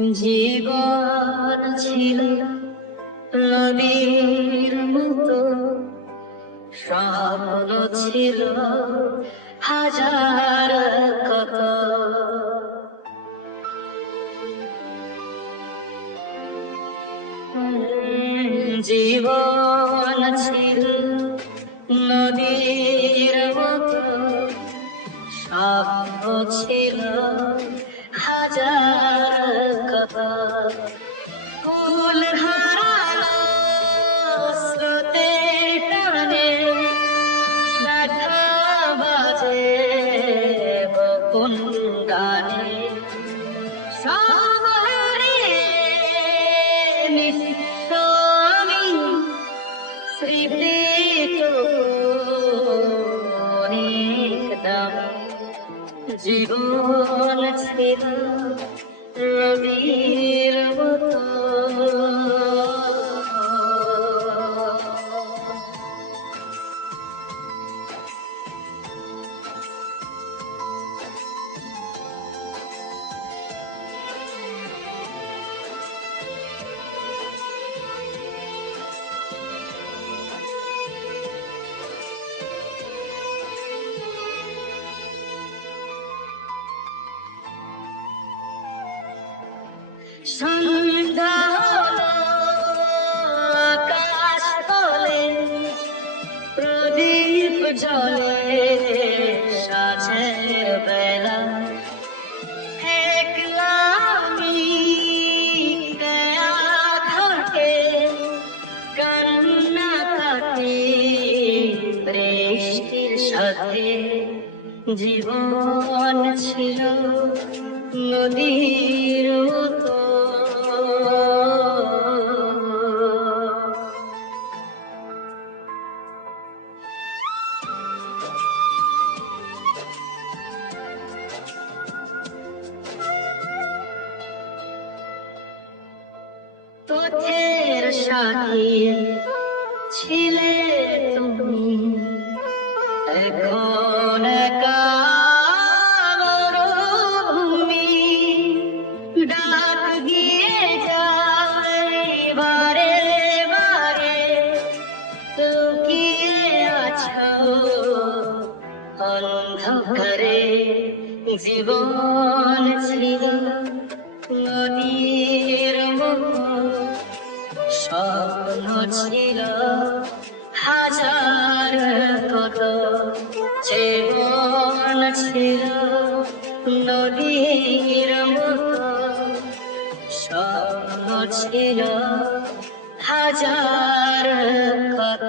জীবন ছিল নদীর মতো, স্বপ্ন ছিল হাজার কত। জীবন ছিল নদীর মতো, স্বপ্ন ছিল হাজার কত। ফুল হারানো স্রোতের টানে ব্যথা বাজে গোপন গানে। সব হারিয়ে নিঃস্ব আমি, স্মৃতি তো অনেক দামি। জীবন ছিল নদীর মতো। সন্ধ্যা হলো আকাশ তলে, প্রদীপ জ্বলে সাঁঝের বেলা। একলা আমি গয়া ঘাটে কান্না কাটি বৃষ্টির সাথে। জীবন ছিল নদীর মতো। পথের সাথী ছিলে তুমি, এখন একা মরুভূমি। ডাক গিয়ে যায় বারে বারে, লুকিয়ে আছো অন্ধকারে। জীবন ছিল নদীর মতো, স্বপ্ন ছিল হাজার কত। জীবন ছিল নদীর মতো, স্বপ্ন ছিল হাজার কত।